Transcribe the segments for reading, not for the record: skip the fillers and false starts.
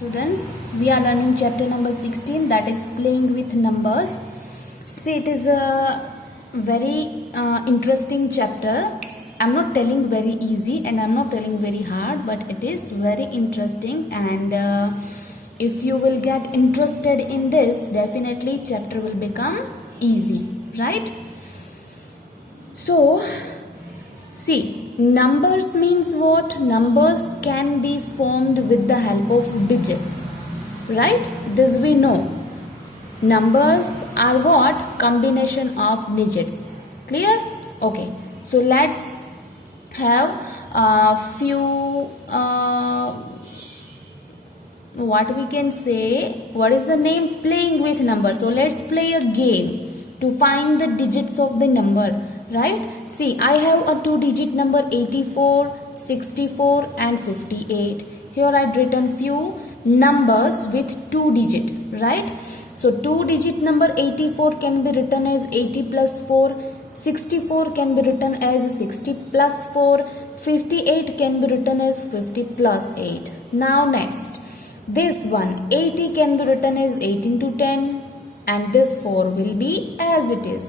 Students, we are learning chapter number 16, that is playing with numbers. See, it is a very interesting chapter. I'm not telling very easy and I'm not telling very hard, but it is very interesting, and if you will get interested in this, definitely chapter will become easy, right? So, see, numbers means what? Numbers can be formed with the help of digits, right? This we know. Numbers are what? Combination of digits. Clear? Okay. So let's have a few, what we can say, what is the name? Playing with numbers. So let's play a game to find the digits of the number. Right? See, I have a 2-digit number 84, 64 and 58. Here I had written few numbers with 2 digit, right? So 2-digit number 84 can be written as 80 plus 4, 64 can be written as 60 plus 4, 58 can be written as 50 plus 8. Now next, this one 80 can be written as 8 into 10 and this 4 will be as it is.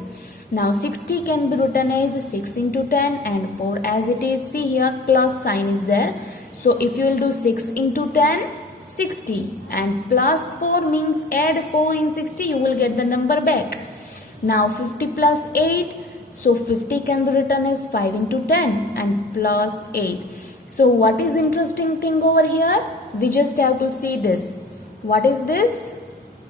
Now 60 can be written as 6 into 10 and 4 as it is. See here, plus sign is there. So if you will do 6 into 10, 60, and plus 4 means add 4 in 60, you will get the number back. Now 50 plus 8, so 50 can be written as 5 into 10 and plus 8. So what is interesting thing over here? We just have to see this. What is this?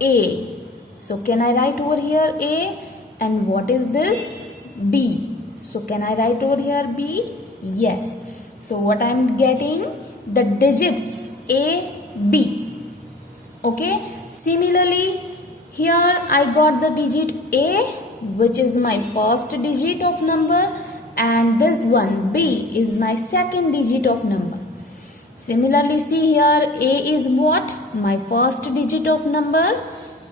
A. So can I write over here A? And what is this? B. So can I write over here B? Yes. So what I am getting? The digits A, B. Okay. Similarly, here I got the digit A, which is my first digit of number, and this one B is my second digit of number. Similarly, see here A is what? My first digit of number,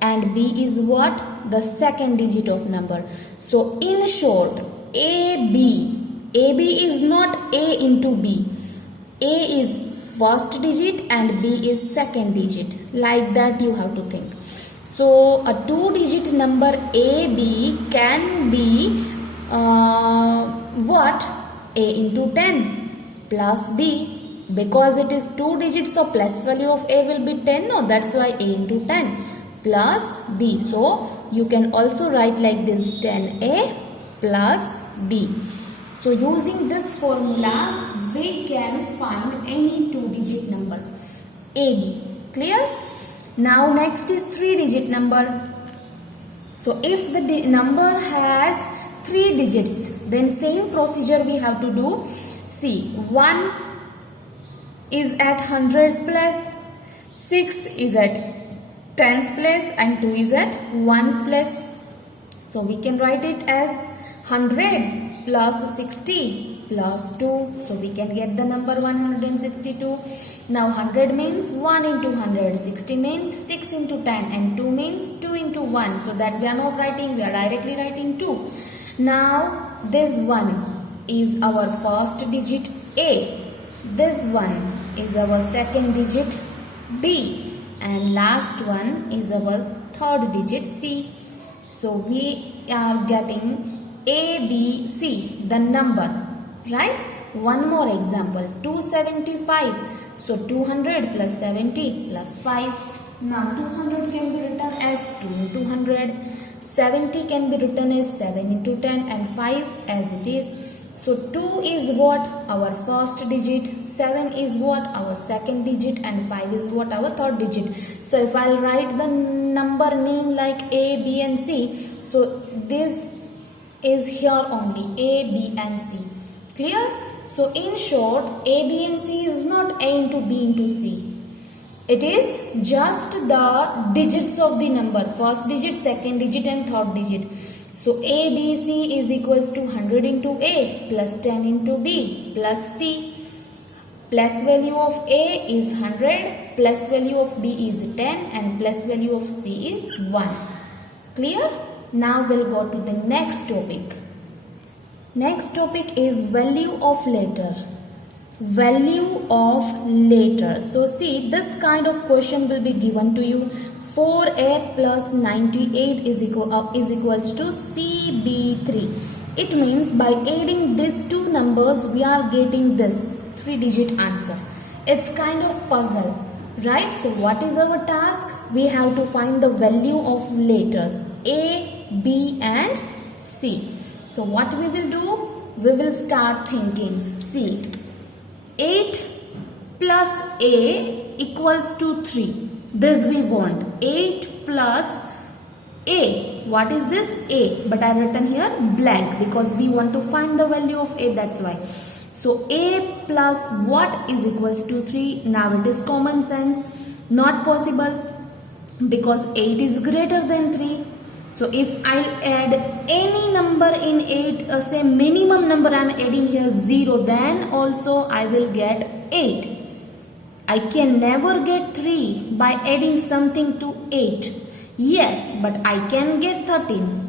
and B is what? The second digit of number. So in short, AB is not A into B. A is first digit and B is second digit. Like that you have to think. So a 2-digit number AB can be what? A into 10 plus B, because it is 2 digits, so plus value of A will be 10. No, that's why A into 10 plus B. So you can also write like this, 10A plus B. So using this formula, we can find any 2-digit number AB. Clear? Now next is 3-digit number. So if the number has 3 digits, then same procedure we have to do. See, 1 is at hundreds place, 6 is at tens place, and 2 is at ones place. So we can write it as 100 plus 60 plus 2. So we can get the number 162. Now 100 means 1 into 100, 60 means 6 into 10, and 2 means 2 into 1. So that we are not writing, we are directly writing 2. Now this one is our first digit A. This one is our second digit B. And last one is our third digit C. So we are getting A, B, C, the number, right? One more example, 275. So 200 plus 70 plus 5. Now 200 can be written as 2 into 100. 70 can be written as 7 into 10 and 5 as it is. So 2 is what? Our first digit, 7 is what? Our second digit, and 5 is what? Our third digit. So if I'll write the number name like A, B and C, so this is here only, A, B and C. Clear? So in short, A, B and C is not A into B into C. It is just the digits of the number, first digit, second digit and third digit. So A, B, C is equals to 100 into A plus 10 into B plus C. Plus value of A is 100, plus value of B is 10, and plus value of C is 1. Clear? Now we'll go to the next topic. Next topic is value of letter. value of later. So see, this kind of question will be given to you. 4a plus 98 is equals to CB3. It means by adding these two numbers we are getting this 3-digit answer. It's kind of puzzle, right? So what is our task? We have to find the value of letters A, B and C. So what we will do? We will start thinking. See, 8 plus A equals to 3. This we want. 8 plus A. What is this? A. But I written here blank because we want to find the value of A. That's why. So A plus what is equals to 3. Now it is common sense. Not possible because 8 is greater than 3. So if I'll add any number in 8, say minimum number I am adding here 0, then also I will get 8. I can never get 3 by adding something to 8. Yes, but I can get 13.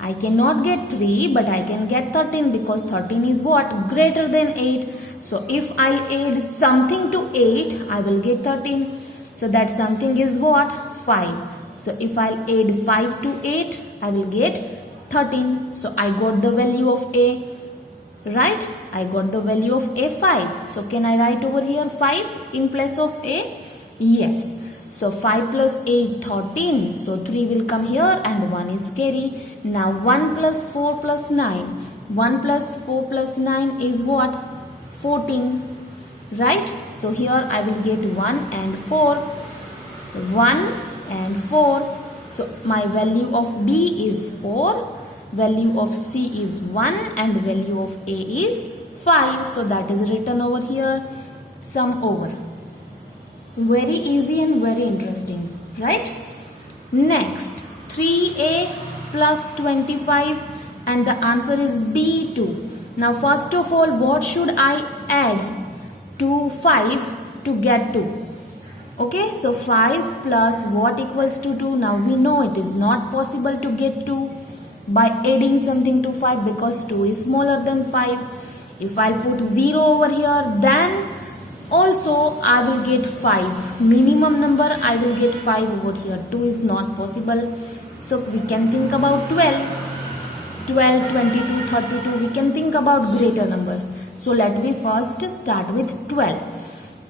I cannot get 3, but I can get 13 because 13 is what? Greater than 8. So if I'll add something to 8, I will get 13. So that something is what? 5. So if I'll add 5 to 8, I will get 13. So I got the value of A. Right? I got the value of A 5. So can I write over here 5 in place of A? Yes. So 5 plus 8, 13. So 3 will come here and 1 is carry. Now 1 plus 4 plus 9. 1 plus 4 plus 9 is what? 14. Right? So here I will get 1 and 4. 1 and 4. So my value of B is 4. Value of C is 1 and value of A is 5. So that is written over here. Sum over. Very easy and very interesting, right? Next, 3A plus 25 and the answer is B2. Now first of all, what should I add to 5 to get 2? Okay, so 5 plus what equals to 2? Now we know it is not possible to get 2 by adding something to 5 because 2 is smaller than 5. If I put 0 over here, then also I will get 5. Minimum number I will get 5 over here. 2 is not possible. So we can think about 12. 12, 22, 32. We can think about greater numbers. So let me first start with 12.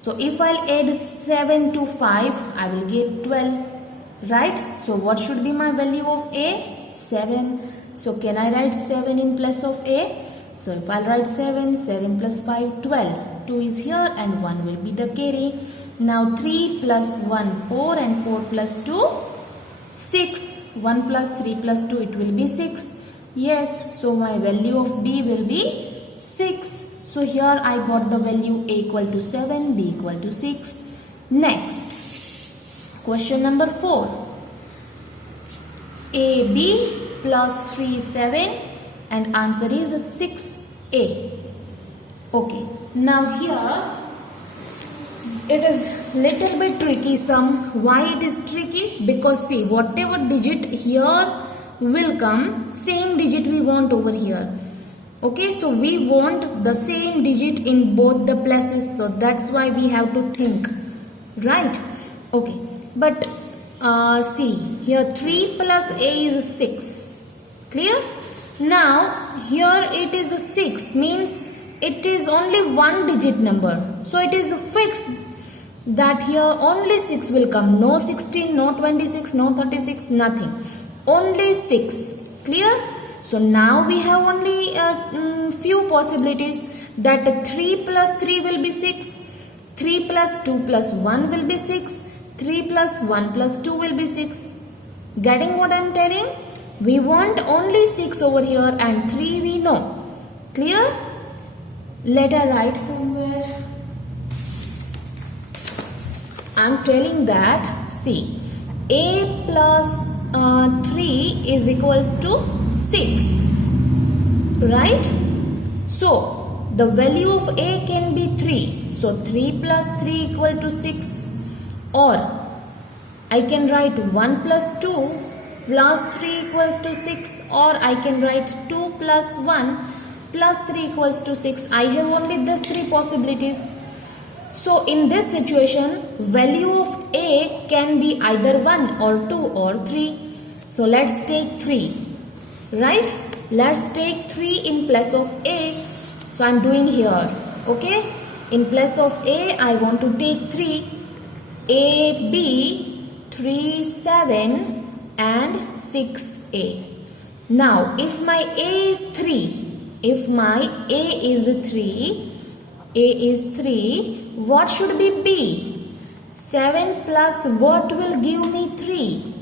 So if I'll add 7 to 5, I will get 12. Right? So what should be my value of A? 7. So can I write 7 in place of A? So if I write 7, 7 plus 5, 12. 2 is here and 1 will be the carry. Now 3 plus 1, 4 and 4 plus 2, 6. 1 plus 3 plus 2, it will be 6. Yes, so my value of B will be 6. So here I got the value A equal to 7, B equal to 6. Next, question number 4. AB plus 3 7 and answer is 6A. Okay, now here it is little bit tricky sum. Why it is tricky? Because see, whatever digit here will come, same digit we want over here. Okay, so we want the same digit in both the places, so that's why we have to think, right? Okay, but see, here 3 plus A is 6. Clear? Now here it is 6, means it is only one digit number, so it is fixed that here only 6 will come. No 16, no 26, no 36, nothing, only 6. Clear? So now we have only few possibilities, that 3 plus 3 will be 6, 3 plus 2 plus 1 will be 6, 3 plus 1 plus 2 will be 6. Getting what I am telling? We want only 6 over here and 3 we know. Clear? Let us write somewhere. I am telling that, see, A plus 3 is equals to 6, right? So the value of A can be 3. So 3 plus 3 equal to 6, or I can write 1 plus 2 plus 3 equals to 6, or I can write 2 plus 1 plus 3 equals to 6. I have only these three possibilities. So in this situation, value of A can be either 1 or 2 or 3. So let's take 3, right? Let's take 3 in place of A. So I'm doing here, okay? In place of A, I want to take 3. A, B, 3, 7 and 6A. Now, if my A is 3, what should be B? 7 plus what will give me 3?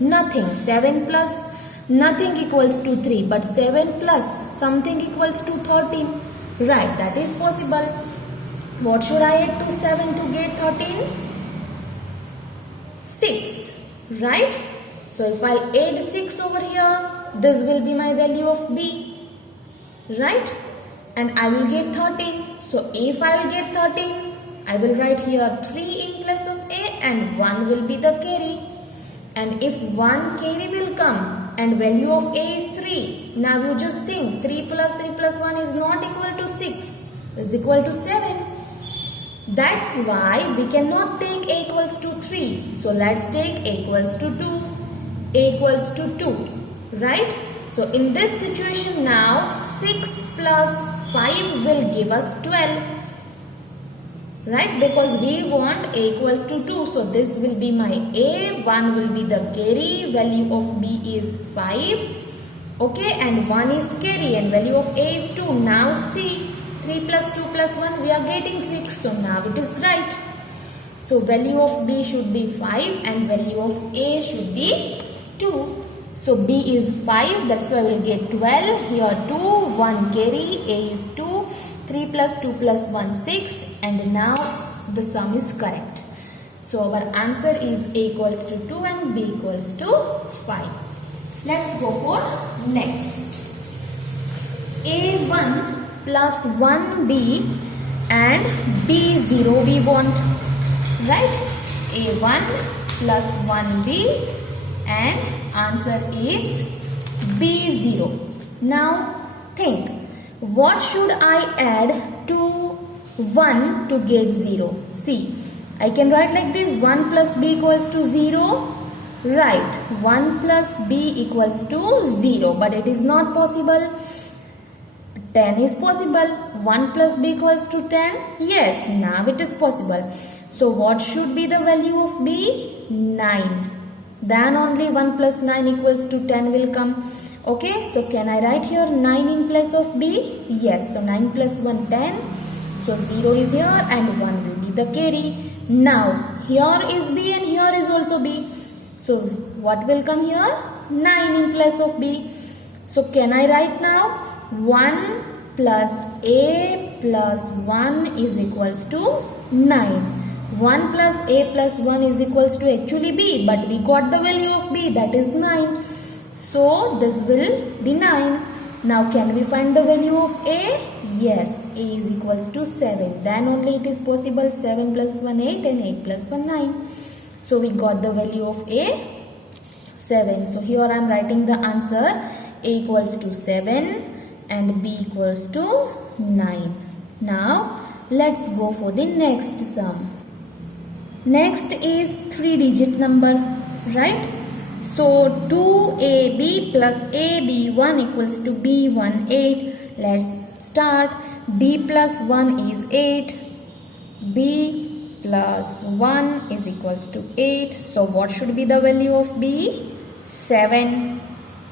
Nothing. 7 plus nothing equals to 3, but 7 plus something equals to 13. Right, that is possible. What should I add to 7 to get 13? 6, right? So if I add 6 over here, this will be my value of B, right? And I will get 13. So if I will get 13, I will write here 3 in place of A and 1 will be the carry. And if 1 carry will come and value of A is 3, now you just think 3 plus 1 is not equal to 6, is equal to 7. That's why we cannot take A equals to 3. So let's take A equals to 2. A equals to 2, right? So in this situation now, 6 plus 5 will give us 12. Right, because we want A equals to 2. So this will be my A, 1 will be the carry, value of B is 5. Okay, and 1 is carry and value of A is 2. Now see, 3 plus 2 plus 1, we are getting 6. So now it is right. So value of B should be 5 and value of A should be 2. So B is 5, that's why we will get 12. Here 2, 1 carry, A is 2. 3 plus 2 plus 1, 6, and now the sum is correct. So our answer is A equals to 2 and B equals to 5. Let's go for next. A1 plus 1B and B0 we want, right? A1 plus 1B and answer is B0. Now think. What should I add to 1 to get 0? See, I can write like this, 1 plus b equals to 0. Right, 1 plus b equals to 0, but it is not possible. 10 is possible. 1 plus b equals to 10. Yes, now it is possible. So what should be the value of b? 9. Then only 1 plus 9 equals to 10 will come. Okay, so can I write here 9 in place of B? Yes, so 9 plus 1, 10. So 0 is here and 1 will be the carry. Now, here is B and here is also B. So, what will come here? 9 in place of B. So, can I write now? 1 plus A plus 1 is equals to 9. 1 plus A plus 1 is equals to actually B, but we got the value of B, that is 9. So this will be 9. Now can we find the value of A? Yes, A is equals to 7. Then only it is possible. 7 plus 1 8 and 8 plus 1 9. So we got the value of A 7. So here I am writing the answer. A equals to 7 and B equals to 9. Now let's go for the next sum. Next is 3-digit number, right? So 2AB plus AB1 equals to B1 8. Let's start. D plus 1 is 8. B plus 1 is equals to 8. So what should be the value of B? 7.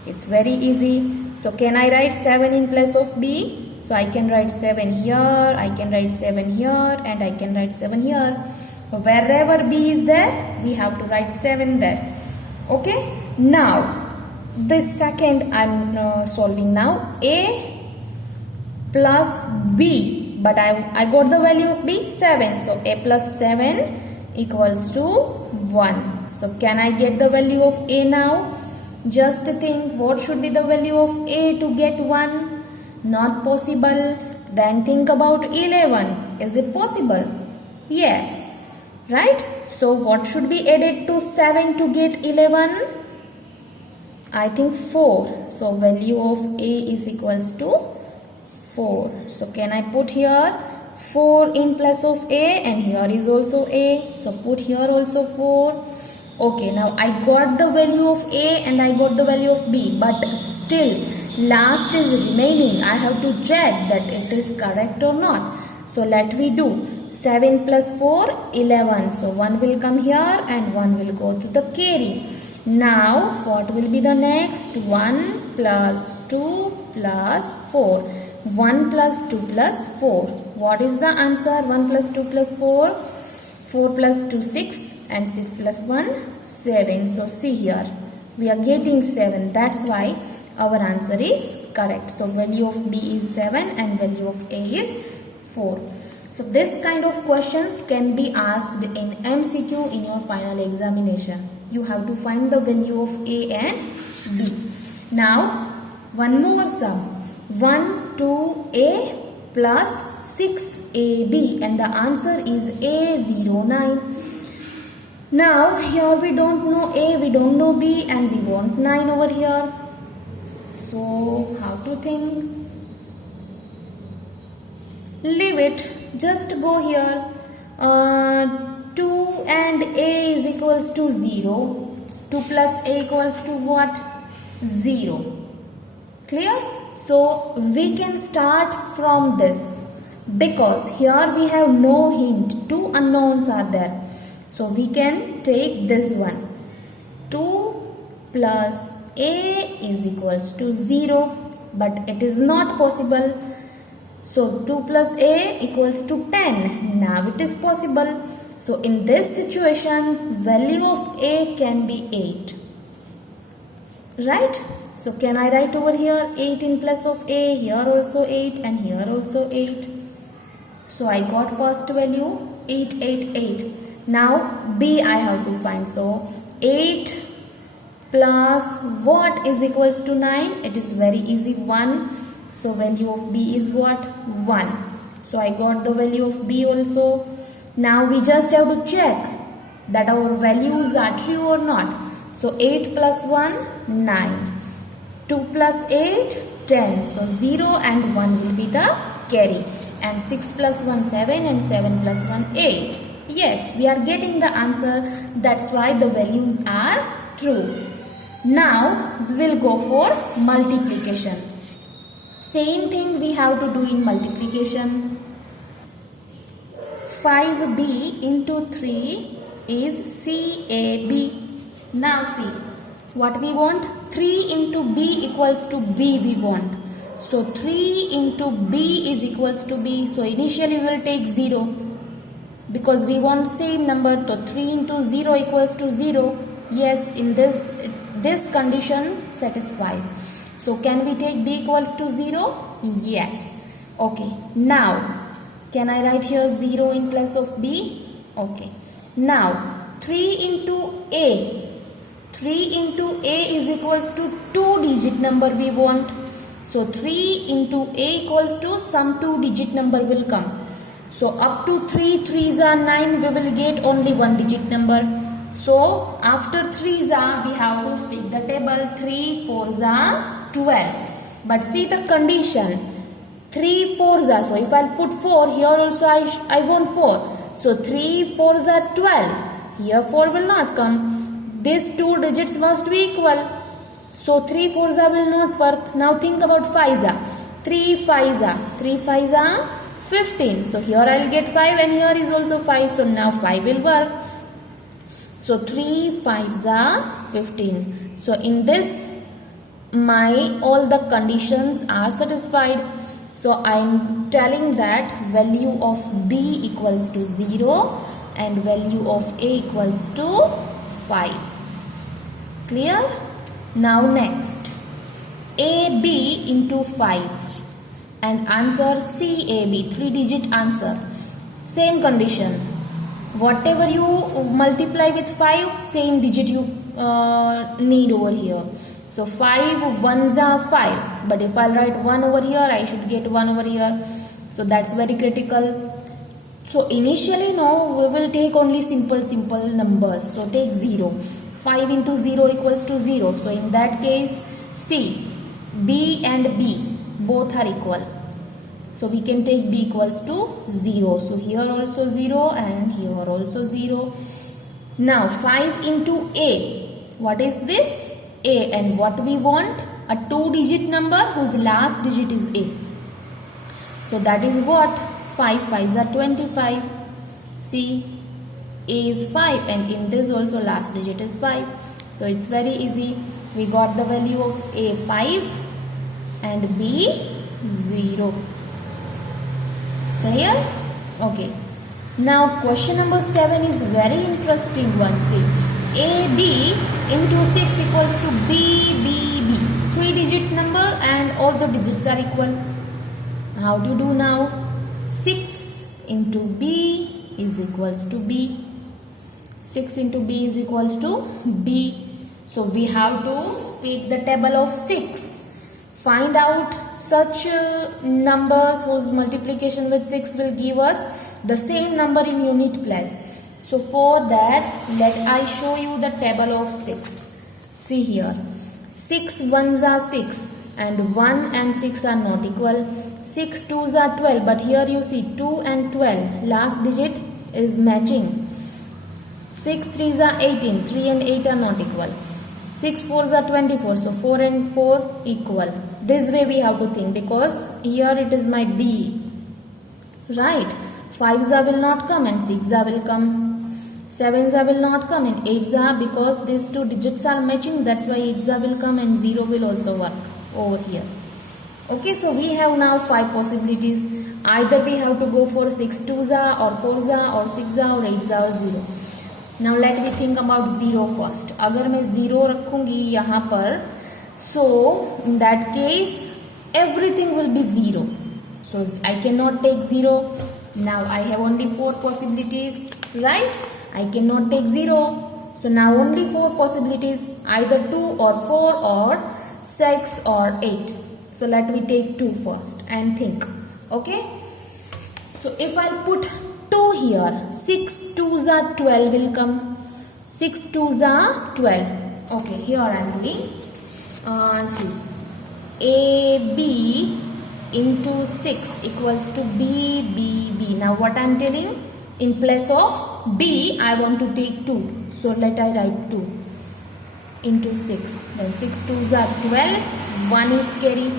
It's very easy. So can I write 7 in place of B? So I can write 7 here, I can write 7 here, and I can write 7 here. Wherever B is there, we have to write 7 there. Okay, now this second I'm solving now. A plus B, but I got the value of B 7. So A plus 7 equals to 1. So can I get the value of A now? Just think, what should be the value of A to get 1? Not possible. Then think about 11. Is it possible? Yes. Right? So what should be added to 7 to get 11? I think 4. So value of A is equals to 4. So can I put here 4 in place of A, and here is also A. So put here also 4. Okay, now I got the value of A and I got the value of B, but still last is remaining. I have to check that it is correct or not. So let me do 7 plus 4, 11. So 1 will come here and 1 will go to the carry. Now what will be the next? 1 plus 2 plus 4. 1 plus 2 plus 4. What is the answer? 1 plus 2 plus 4. 4 plus 2, 6, and 6 plus 1, 7. So see here, we are getting 7. That's why our answer is correct. So value of B is 7 and value of A is 4. So this kind of questions can be asked in MCQ in your final examination. You have to find the value of A and B. Now one more sum. 1, 2A plus 6AB, and the answer is A09. Now here we don't know A, we don't know B, and we want 9 over here. So how to think? Leave it. Just go here. 2 and A is equals to 0. 2 plus A equals to what? 0. Clear? So we can start from this, because here we have no hint. 2 unknowns are there. So we can take this one. 2 plus A is equals to 0. But it is not possible. So 2 plus A equals to 10. Now it is possible. So in this situation, value of A can be 8. Right? So can I write over here 8 in place of A, here also 8 and here also 8. So I got first value 8, 8, 8. Now B I have to find. So 8 plus what is equals to 9? It is very easy, 1. So value of B is what? 1. So I got the value of B also. Now we just have to check that our values are true or not. So 8 plus 1, 9. 2 plus 8, 10. So 0 and 1 will be the carry. And 6 plus 1, 7 and 7 plus 1, 8. Yes, we are getting the answer. That's why the values are true. Now we will go for multiplication. Same thing we have to do in multiplication. 5B into 3 is CAB. Now see, what we want? 3 into B equals to B we want. So 3 into B is equals to B. So initially we will take 0. Because we want same number. So 3 into 0 equals to 0. Yes, in this condition satisfies. So can we take B equals to 0? Yes. Okay. Now, can I write here 0 in place of B? Okay. Now, 3 into A. 3 into A is equals to 2-digit number we want. So 3 into A equals to some 2-digit number will come. So up to 3 3s are 9, we will get only 1-digit number. So after 3s are, we have to split the table. 3 4s are 12. But see the condition. 3 4s are, so if I put 4, here also I want 4. So 3 4s are 12. Here 4 will not come. These 2 digits must be equal. So 3 4s will not work. Now think about 5s are. 3 5s are. 3 5s are 15. So here I will get 5 and here is also 5. So now 5 will work. So 3 5s are 15. So in this, all the conditions are satisfied. So I am telling that value of B equals to 0 and value of A equals to 5. Clear? Now next, AB into 5 and answer CAB, 3-digit answer. Same condition. Whatever you multiply with 5, same digit you need over here. So 5 ones are 5. But if I'll write 1 over here, I should get 1 over here. So that's very critical. So initially, no, we will take only simple numbers. So take 0. 5 into 0 equals to 0. So in that case, see, B and B both are equal. So we can take b equals to 0. So here also 0 and here also 0. Now 5 into a. What is this? A. And what we want? A 2-digit number whose last digit is a. So that is what? 5 5s are 25. See, a is 5 and in this also last digit is 5. So it's very easy. We got the value of a 5 and b 0. Clear? Okay. Now question number 7 is very interesting one. See, AB into 6 equals to BBB. 3-digit number and all the digits are equal. How to do now? 6 into B is equals to B. 6 into B is equals to B. So we have to speak the table of 6. Find out such numbers whose multiplication with 6 will give us the same number in unit place. So for that, let I show you the table of 6. See here. 6 ones are 6 and 1 and 6 are not equal. 6 twos are 12, but here you see 2 and 12. Last digit is matching. 6 threes are 18. 3 and 8 are not equal. 6 fours are 24. So 4 and 4 equal. This way we have to think because here it is my B. Right. 5s will not come and 6s will come. 7s will not come and 8s because these two digits are matching. That's why 8s will come and 0 will also work over here. Okay, so we have now 5 possibilities. Either we have to go for 6 2s or 4s or 6s or 8s or 0. Now let me think about 0 first. अगर मैं 0 रखूंगी यहाँ पर, so in that case everything will be 0. So I cannot take 0. Now I have only 4 possibilities, right? I cannot take 0. So now only 4 possibilities, either 2 or 4 or 6 or 8. So let me take 2 first and think. Okay. So if I put 2 here, 6 2s are 12 will come. 6 2s are 12. Okay, here I am doing. See, AB into 6 equals to BBB. Now what I am telling? In place of B, I want to take 2. So let I write 2 into 6. Then 6 2s are 12. 1 is carry.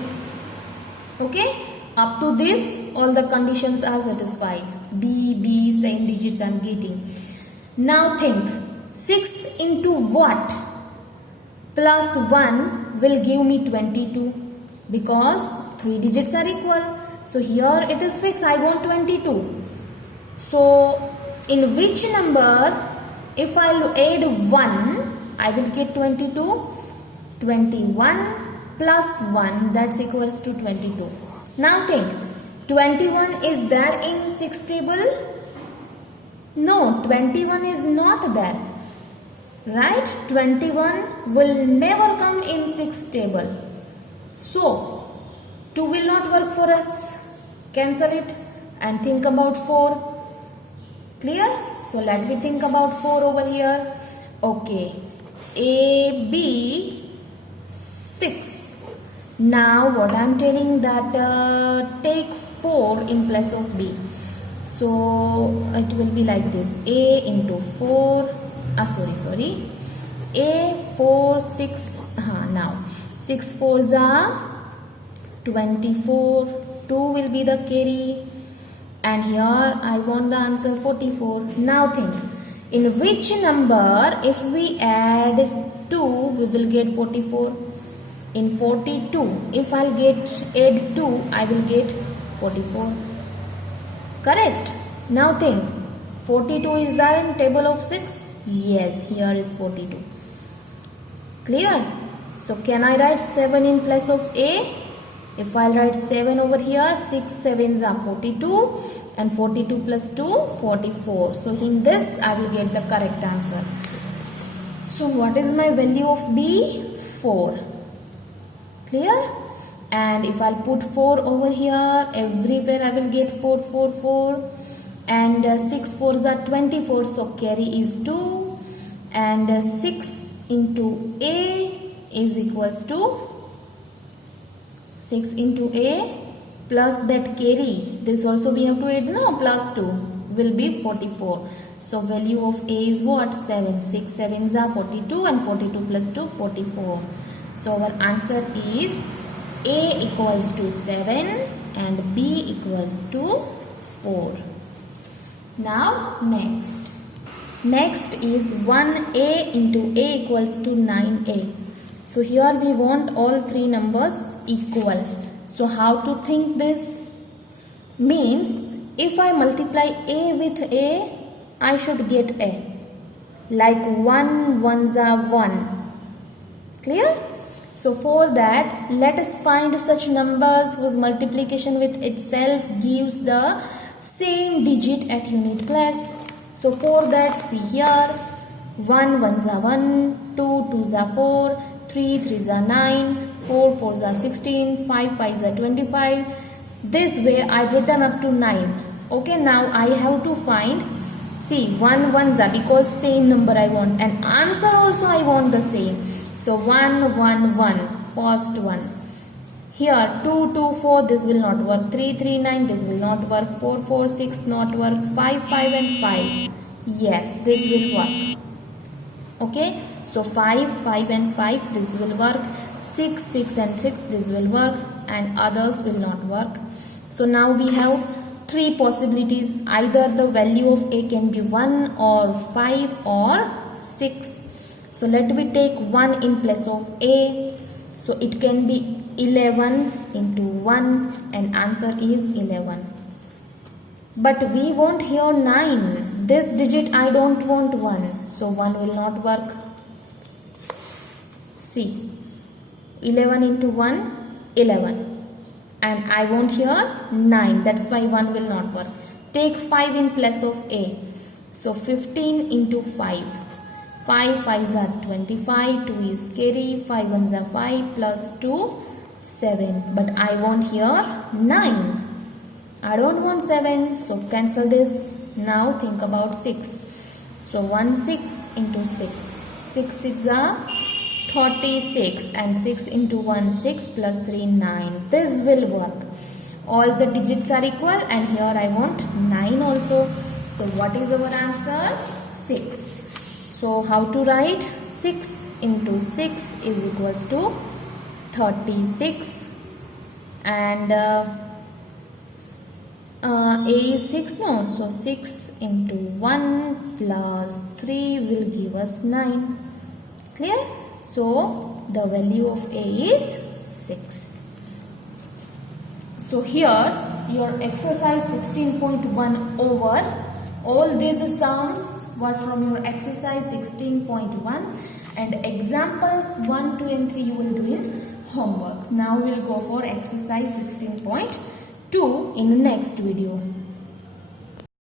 Okay. Up to this, all the conditions are satisfied. B, same digits I am getting. Now think. 6 into what? Plus 1 will give me 22. Because 3 digits are equal. So here it is fixed. I want 22. So in which number, if I add 1, I will get 22. 21 plus 1, that's equals to 22. Now think, 21 is there in 6 table? No, 21 is not there. Right? 21 will never come in 6 table. So, 2 will not work for us. Cancel it and think about 4. Clear? So let me think about 4 over here. Okay. A, B, 6. Now what I am telling that take 4 in place of B. So it will be like this. A into 4. Sorry. A 4 6. Now 6 4s are 24. 2 will be the carry. And here I want the answer 44. Now think, in which number if we add 2, we will get 44. In 42, if I'll add 2, I will get 44. Correct? Now think, 42 is there in table of 6? Yes, here is 42. Clear? So can I write 7 in place of A? If I'll write 7 over here, 6 7s are 42 and 42 plus 2, 44. So in this, I will get the correct answer. So what is my value of B? 4. Clear? And if I'll put 4 over here, everywhere I will get 4, 4, 4. And 6 4s are 24, so carry is 2. And 6 into A is equals to 6 into A plus that carry, this also we have to add, no, plus 2 will be 44. So value of A is what? 7. 6 7s are 42 and 42 plus 2 44. So our answer is A equals to 7 and B equals to 4. Now next is 1A into A equals to 9A. So here we want all three numbers equal. So how to think this? Means if I multiply A with A, I should get A. Like 1 ones are 1. Clear? So for that, let us find such numbers whose multiplication with itself gives the same digit at unit place. So for that, see here, 1 ones are 1, 2 twos are 4, 3 threes are 9, 4 fours are 16, 5 fives are 25. This way I've written up to 9. Okay, now I have to find, see, 1 ones are, because same number I want, and answer also I want the same. So 1 1 1, first one. Here 2 2 4, this will not work. 3 3 9, this will not work. 4 4 6, not work. 5 5 and 5, yes, this will work. Okay, so 5 5 and 5, this will work. 6 6 and 6, this will work, and others will not work. So now we have three possibilities. Either the value of A can be 1 or 5 or 6. So let me take 1 in place of A. So it can be 11 into 1, and answer is 11. But we want here 9. This digit I don't want 1. So 1 will not work. See, 11 into 1, 11. And I want here 9. That's why 1 will not work. Take 5 in place of A. So 15 into 5. 5 5s are 25. 2 is carry. 5 1s are 5 plus 2, 7. But I want here 9. I don't want 7. So cancel this. Now think about 6. So 1 6 into 6. 6 6 are 36, and 6 into 1, 6 plus 3, 9. This will work. All the digits are equal, and here I want 9 also. So what is our answer? 6. So how to write? 6 into 6 is equals to 36, and A is 6, no? So 6 into 1 plus 3 will give us 9. Clear? So the value of A is 6. So here your exercise 16.1 over. All these sums were from your exercise 16.1, and examples 1, 2 and 3 you will do in homeworks. Now we will go for exercise 16.2 in the next video.